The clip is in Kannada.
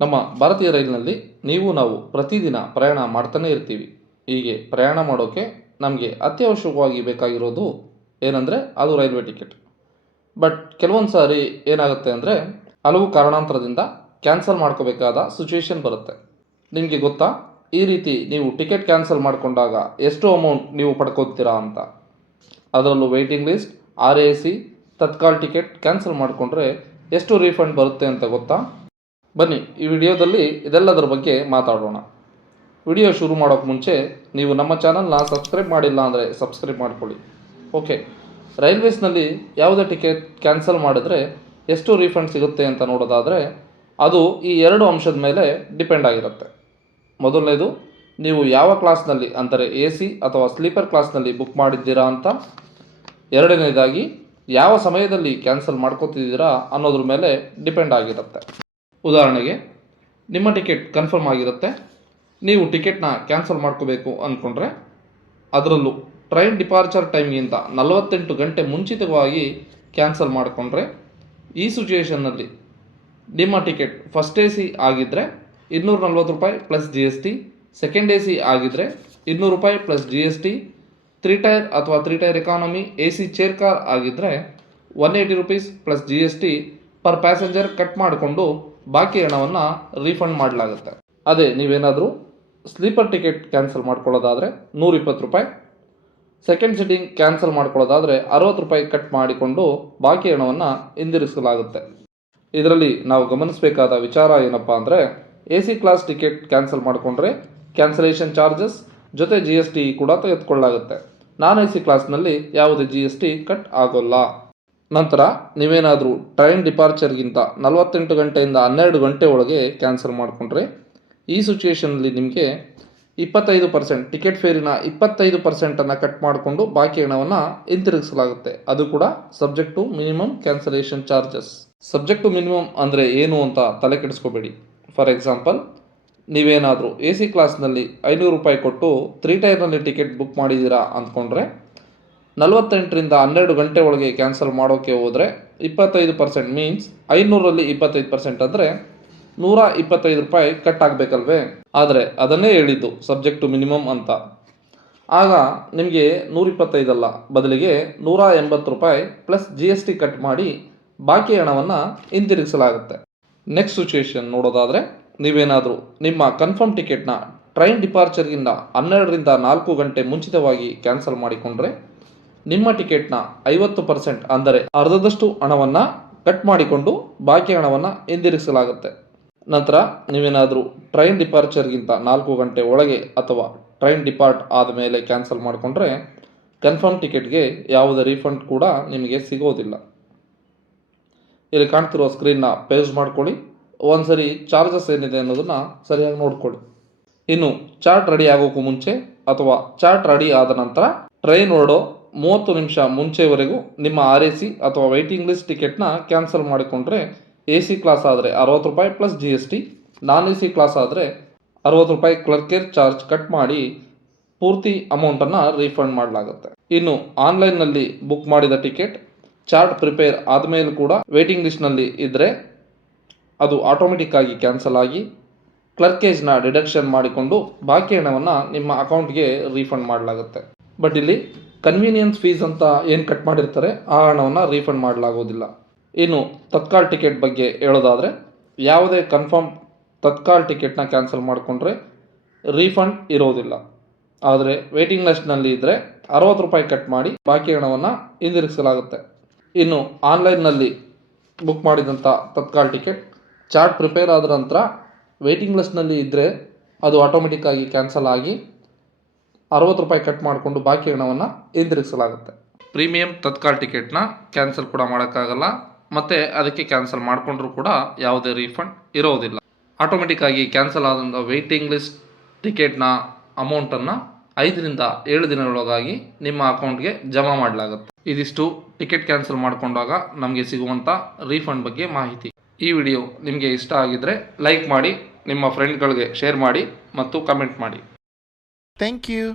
ನಮ್ಮ ಭಾರತೀಯ ರೈಲಿನಲ್ಲಿ ನಾವು ಪ್ರತಿದಿನ ಪ್ರಯಾಣ ಮಾಡ್ತಾನೆ ಇರ್ತೀವಿ. ಹೀಗೆ ಪ್ರಯಾಣ ಮಾಡೋಕ್ಕೆ ನಮಗೆ ಅತ್ಯವಶ್ಯಕವಾಗಿ ಬೇಕಾಗಿರೋದು ಏನಂದರೆ ಅದು ರೈಲ್ವೆ ಟಿಕೆಟ್. ಬಟ್ ಕೆಲವೊಂದು ಸಾರಿ ಏನಾಗುತ್ತೆ ಅಂದರೆ ಹಲವು ಕಾರಣಾಂತರದಿಂದ ಕ್ಯಾನ್ಸಲ್ ಮಾಡ್ಕೋಬೇಕಾದ ಸಿಚುವೇಶನ್ ಬರುತ್ತೆ. ನಿಮಗೆ ಗೊತ್ತಾ, ಈ ರೀತಿ ನೀವು ಟಿಕೆಟ್ ಕ್ಯಾನ್ಸಲ್ ಮಾಡಿಕೊಂಡಾಗ ಎಷ್ಟು ಅಮೌಂಟ್ ನೀವು ಪಡ್ಕೋತೀರಾ ಅಂತ. ಅದರಲ್ಲೂ waiting list, RAC, Tatkal ticket cancel ಮಾಡಿಕೊಂಡ್ರೆ ಎಷ್ಟು ರೀಫಂಡ್ ಬರುತ್ತೆ ಅಂತ ಗೊತ್ತಾ? ಬನ್ನಿ ಈ ವಿಡಿಯೋದಲ್ಲಿ ಇದೆಲ್ಲದರ ಬಗ್ಗೆ ಮಾತಾಡೋಣ. ವಿಡಿಯೋ ಶುರು ಮಾಡೋಕ್ಕೆ ಮುಂಚೆ ನೀವು ನಮ್ಮ ಚಾನಲ್ನ ಸಬ್ಸ್ಕ್ರೈಬ್ ಮಾಡಿಲ್ಲ ಅಂದರೆ ಸಬ್ಸ್ಕ್ರೈಬ್ ಮಾಡ್ಕೊಳ್ಳಿ. ಓಕೆ, ರೈಲ್ವೇಸ್ನಲ್ಲಿ ಯಾವುದೇ ಟಿಕೆಟ್ ಕ್ಯಾನ್ಸಲ್ ಮಾಡಿದ್ರೆ ಎಷ್ಟು ರೀಫಂಡ್ ಸಿಗುತ್ತೆ ಅಂತ ನೋಡೋದಾದರೆ ಅದು ಈ ಎರಡು ಅಂಶದ ಮೇಲೆ ಡಿಪೆಂಡ್ ಆಗಿರುತ್ತೆ. ಮೊದಲನೇದು, ನೀವು ಯಾವ ಕ್ಲಾಸ್ನಲ್ಲಿ ಅಂದರೆ AC ಅಥವಾ ಸ್ಲೀಪರ್ ಕ್ಲಾಸ್ನಲ್ಲಿ ಬುಕ್ ಮಾಡಿದ್ದೀರಾ ಅಂತ. ಎರಡನೇದಾಗಿ, ಯಾವ ಸಮಯದಲ್ಲಿ ಕ್ಯಾನ್ಸಲ್ ಮಾಡ್ಕೋತಿದ್ದೀರಾ ಅನ್ನೋದ್ರ ಮೇಲೆ ಡಿಪೆಂಡ್ ಆಗಿರುತ್ತೆ. ಉದಾಹರಣೆಗೆ, ನಿಮ್ಮ ಟಿಕೆಟ್ ಕನ್ಫರ್ಮ್ ಆಗಿರುತ್ತೆ, ನೀವು ಟಿಕೆಟ್ನ ಕ್ಯಾನ್ಸಲ್ ಮಾಡ್ಕೋಬೇಕು ಅಂದ್ಕೊಂಡ್ರೆ ಅದರಲ್ಲೂ ಟ್ರೈನ್ ಡಿಪಾರ್ಚರ್ ಟೈಮ್ಗಿಂತ 48 ಗಂಟೆ ಮುಂಚಿತವಾಗಿ ಕ್ಯಾನ್ಸಲ್ ಮಾಡಿಕೊಂಡ್ರೆ ಈ ಸಿಚುಯೇಷನ್ನಲ್ಲಿ ನಿಮ್ಮ ಟಿಕೆಟ್ ಫಸ್ಟ್ AC ಆಗಿದ್ದರೆ ₹240 ಪ್ಲಸ್ GST, ಸೆಕೆಂಡ್ AC ಆಗಿದ್ದರೆ ₹200 ಪ್ಲಸ್ GST, 3 ಟೈರ್ ಅಥವಾ 3 tier economy AC chair car ಆಗಿದ್ದರೆ ₹180 plus GST per passenger cut ಮಾಡಿಕೊಂಡು ಬಾಕಿ ಹಣವನ್ನು ರೀಫಂಡ್ ಮಾಡಲಾಗುತ್ತೆ. ಅದೇ ನೀವೇನಾದರೂ ಸ್ಲೀಪರ್ ಟಿಕೆಟ್ ಕ್ಯಾನ್ಸಲ್ ಮಾಡ್ಕೊಳ್ಳೋದಾದರೆ ₹120, ಸೆಕೆಂಡ್ ಸಿಟ್ಟಿಂಗ್ ಕ್ಯಾನ್ಸಲ್ ಮಾಡ್ಕೊಳ್ಳೋದಾದರೆ ₹60 ಕಟ್ ಮಾಡಿಕೊಂಡು ಬಾಕಿ ಹಣವನ್ನು ಹಿಂದಿರಿಸಲಾಗುತ್ತೆ. ಇದರಲ್ಲಿ ನಾವು ಗಮನಿಸಬೇಕಾದ ವಿಚಾರ ಏನಪ್ಪ ಅಂದರೆ, AC ಕ್ಲಾಸ್ ಟಿಕೆಟ್ ಕ್ಯಾನ್ಸಲ್ ಮಾಡಿಕೊಂಡ್ರೆ ಕ್ಯಾನ್ಸಲೇಷನ್ ಚಾರ್ಜಸ್ ಜೊತೆ GST ಕೂಡ ತೆಗೆದುಕೊಳ್ಳಲಾಗುತ್ತೆ. ನಾನ್ AC ಕ್ಲಾಸ್ನಲ್ಲಿ ಯಾವುದೇ GST ಕಟ್ ಆಗೋಲ್ಲ. ನಂತರ ನೀವೇನಾದರೂ ಟ್ರೈನ್ ಡಿಪಾರ್ಚರ್ಗಿಂತ 48 ಗಂಟೆಯಿಂದ 12 ಗಂಟೆ ಒಳಗೆ ಕ್ಯಾನ್ಸಲ್ ಮಾಡಿಕೊಂಡ್ರೆ ಈ ಸಿಚುಯೇಷನಲ್ಲಿ ನಿಮಗೆ 25% ಟಿಕೆಟ್ ಫೇರಿನ 25%ಅನ್ನು ಕಟ್ ಮಾಡಿಕೊಂಡು ಬಾಕಿ ಹಣವನ್ನು ಹಿಂತಿರುಗಿಸಲಾಗುತ್ತೆ. ಅದು ಕೂಡ subject to minimum cancellation charges. Subject to minimum ಅಂದರೆ ಏನು ಅಂತ ತಲೆ ಕೆಡಿಸ್ಕೋಬೇಡಿ. ಫಾರ್ ಎಕ್ಸಾಂಪಲ್, ನೀವೇನಾದರೂ AC ಕ್ಲಾಸ್ನಲ್ಲಿ ₹500 ಕೊಟ್ಟು 3 ಟೈರ್ನಲ್ಲಿ ಟಿಕೆಟ್ ಬುಕ್ ಮಾಡಿದ್ದೀರಾ ಅಂದ್ಕೊಂಡ್ರೆ 48ರಿಂದ 12 ಗಂಟೆ ಒಳಗೆ ಕ್ಯಾನ್ಸಲ್ ಮಾಡೋಕ್ಕೆ ಹೋದರೆ 25% ಮೀನ್ಸ್ 500ರಲ್ಲಿ 25% ಅಂದರೆ ₹125 ಕಟ್ ಆಗಬೇಕಲ್ವೇ. ಆದರೆ ಅದನ್ನೇ ಹೇಳಿದ್ದು ಸಬ್ಜೆಕ್ಟ್ ಟು ಮಿನಿಮಮ್ ಅಂತ. ಆಗ ನಿಮಗೆ 125 ಅಲ್ಲ, ಬದಲಿಗೆ ₹180 ಪ್ಲಸ್ GST ಕಟ್ ಮಾಡಿ ಬಾಕಿ ಹಣವನ್ನು ಹಿಂತಿರುಗಿಸಲಾಗುತ್ತೆ. ನೆಕ್ಸ್ಟ್ ಸಿಚುಯೇಷನ್ ನೋಡೋದಾದರೆ, ನೀವೇನಾದರೂ ನಿಮ್ಮ ಕನ್ಫರ್ಮ್ ಟಿಕೆಟ್ನ ಟ್ರೈನ್ ಡಿಪಾರ್ಚರ್ಗಿಂತ 12ರಿಂದ 4 ಗಂಟೆ ಮುಂಚಿತವಾಗಿ ಕ್ಯಾನ್ಸಲ್ ಮಾಡಿಕೊಂಡ್ರೆ ನಿಮ್ಮ ಟಿಕೆಟ್ನ 50% ಅಂದರೆ ಅರ್ಧದಷ್ಟು ಹಣವನ್ನು ಕಟ್ ಮಾಡಿಕೊಂಡು ಬಾಕಿ ಹಣವನ್ನು ಹಿಂದಿರುಗಿಸಲಾಗುತ್ತೆ. ನಂತರ ನೀವೇನಾದರೂ ಟ್ರೈನ್ ಡಿಪಾರ್ಚರ್ಗಿಂತ 4 ಗಂಟೆ ಒಳಗೆ ಅಥವಾ ಟ್ರೈನ್ ಡಿಪಾರ್ಟ್ ಆದಮೇಲೆ ಕ್ಯಾನ್ಸಲ್ ಮಾಡಿಕೊಂಡ್ರೆ ಕನ್ಫರ್ಮ್ ಟಿಕೆಟ್ಗೆ ಯಾವುದೇ ರೀಫಂಡ್ ಕೂಡ ನಿಮಗೆ ಸಿಗೋದಿಲ್ಲ. ಇಲ್ಲಿ ಕಾಣ್ತಿರೋ ಸ್ಕ್ರೀನ್ನ ಪೇಸ್ ಮಾಡ್ಕೊಳ್ಳಿ. ಒಂದ್ಸರಿ ಚಾರ್ಜಸ್ ಏನಿದೆ ಅನ್ನೋದನ್ನು ಸರಿಯಾಗಿ ನೋಡ್ಕೊಳ್ಳಿ. ಇನ್ನು ಚಾರ್ಟ್ ರೆಡಿ ಆಗೋಕ್ಕೂ ಮುಂಚೆ ಅಥವಾ ಚಾರ್ಟ್ ರೆಡಿ ಆದ ನಂತರ ಟ್ರೈನ್ ಹೊರಡೋ 30 ನಿಮಿಷ ಮುಂಚೆವರೆಗೂ ನಿಮ್ಮ RAC ಅಥವಾ ವೆಯ್ಟಿಂಗ್ ಲಿಸ್ಟ್ ಟಿಕೆಟ್ನ ಕ್ಯಾನ್ಸಲ್ ಮಾಡಿಕೊಂಡ್ರೆ AC ಕ್ಲಾಸ್ ಆದರೆ ₹60 ಪ್ಲಸ್ GST, ನಾನ್ AC ಕ್ಲಾಸ್ ಆದರೆ ₹60 ಕ್ಲರ್ಕೇರ್ ಚಾರ್ಜ್ ಕಟ್ ಮಾಡಿ ಪೂರ್ತಿ ಅಮೌಂಟನ್ನು ರೀಫಂಡ್ ಮಾಡಲಾಗುತ್ತೆ. ಇನ್ನು ಆನ್ಲೈನ್ನಲ್ಲಿ ಬುಕ್ ಮಾಡಿದ ಟಿಕೆಟ್ ಚಾರ್ಟ್ ಪ್ರಿಪೇರ್ ಆದಮೇಲೆ ಕೂಡ ವೇಟಿಂಗ್ ಲಿಸ್ಟ್ನಲ್ಲಿ ಇದ್ದರೆ ಅದು ಆಟೋಮೆಟಿಕ್ಕಾಗಿ ಕ್ಯಾನ್ಸಲ್ ಆಗಿ ಕ್ಲರ್ಕೇಜ್ನ ಡಿಡಕ್ಷನ್ ಮಾಡಿಕೊಂಡು ಬಾಕಿ ಹಣವನ್ನು ನಿಮ್ಮ ಅಕೌಂಟ್ಗೆ ರೀಫಂಡ್ ಮಾಡಲಾಗುತ್ತೆ. ಬಟ್ ಇಲ್ಲಿ ಕನ್ವೀನಿಯನ್ಸ್ ಫೀಸ್ ಅಂತ ಏನು ಕಟ್ ಮಾಡಿರ್ತಾರೆ ಆ ಹಣವನ್ನು ರೀಫಂಡ್ ಮಾಡಲಾಗೋದಿಲ್ಲ. ಇನ್ನು ತತ್ಕಾಲ್ ಟಿಕೆಟ್ ಬಗ್ಗೆ ಹೇಳೋದಾದರೆ, ಯಾವುದೇ ಕನ್ಫರ್ಮ್ ತತ್ಕಾಲ್ ಟಿಕೆಟ್ನ ಕ್ಯಾನ್ಸಲ್ ಮಾಡಿಕೊಂಡ್ರೆ ರೀಫಂಡ್ ಇರೋದಿಲ್ಲ. ಆದರೆ ವೇಟಿಂಗ್ ಲಿಸ್ಟ್ನಲ್ಲಿ ಇದ್ದರೆ ₹60 ಕಟ್ ಮಾಡಿ ಬಾಕಿ ಹಣವನ್ನು ಹಿಂದಿರುಗಿಸಲಾಗುತ್ತೆ. ಇನ್ನು ಆನ್ಲೈನ್ನಲ್ಲಿ ಬುಕ್ ಮಾಡಿದಂಥ ತತ್ಕಾಲ್ ಟಿಕೆಟ್ ಚಾರ್ಟ್ ಪ್ರಿಪೇರ್ ಆದ ನಂತರ ವೇಟಿಂಗ್ ಲಿಸ್ಟ್ನಲ್ಲಿ ಇದ್ದರೆ ಅದು ಆಟೋಮೆಟಿಕ್ಕಾಗಿ ಕ್ಯಾನ್ಸಲ್ ಆಗಿ ₹60 ಕಟ್ ಮಾಡಿಕೊಂಡು ಬಾಕಿ ಹಣವನ್ನು ಹಿಂದಿರುಗಿಸಲಾಗುತ್ತೆ. ಪ್ರೀಮಿಯಂ ತತ್ಕಾಲ್ ಟಿಕೆಟ್ನ ಕ್ಯಾನ್ಸಲ್ ಕೂಡ ಮಾಡೋಕ್ಕಾಗಲ್ಲ, ಮತ್ತು ಅದಕ್ಕೆ ಕ್ಯಾನ್ಸಲ್ ಮಾಡಿಕೊಂಡ್ರೂ ಕೂಡ ಯಾವುದೇ ರೀಫಂಡ್ ಇರೋದಿಲ್ಲ. ಆಟೋಮೆಟಿಕ್ಕಾಗಿ ಕ್ಯಾನ್ಸಲ್ ಆದಂಥ ವೇಟಿಂಗ್ ಲಿಸ್ಟ್ ಟಿಕೆಟ್ನ ಅಮೌಂಟನ್ನು 5ರಿಂದ 7 ದಿನಗಳೊಳಗಾಗಿ ನಿಮ್ಮ ಅಕೌಂಟ್ಗೆ ಜಮಾ ಮಾಡಲಾಗುತ್ತೆ. ಇದಿಷ್ಟು ಟಿಕೆಟ್ ಕ್ಯಾನ್ಸಲ್ ಮಾಡಿಕೊಂಡಾಗ ನಮಗೆ ಸಿಗುವಂಥ ರೀಫಂಡ್ ಬಗ್ಗೆ ಮಾಹಿತಿ. ಈ ವಿಡಿಯೋ ನಿಮಗೆ ಇಷ್ಟ ಆಗಿದ್ದರೆ ಲೈಕ್ ಮಾಡಿ, ನಿಮ್ಮ ಫ್ರೆಂಡ್ಗಳಿಗೆ ಶೇರ್ ಮಾಡಿ ಮತ್ತು ಕಮೆಂಟ್ ಮಾಡಿ. Thank you.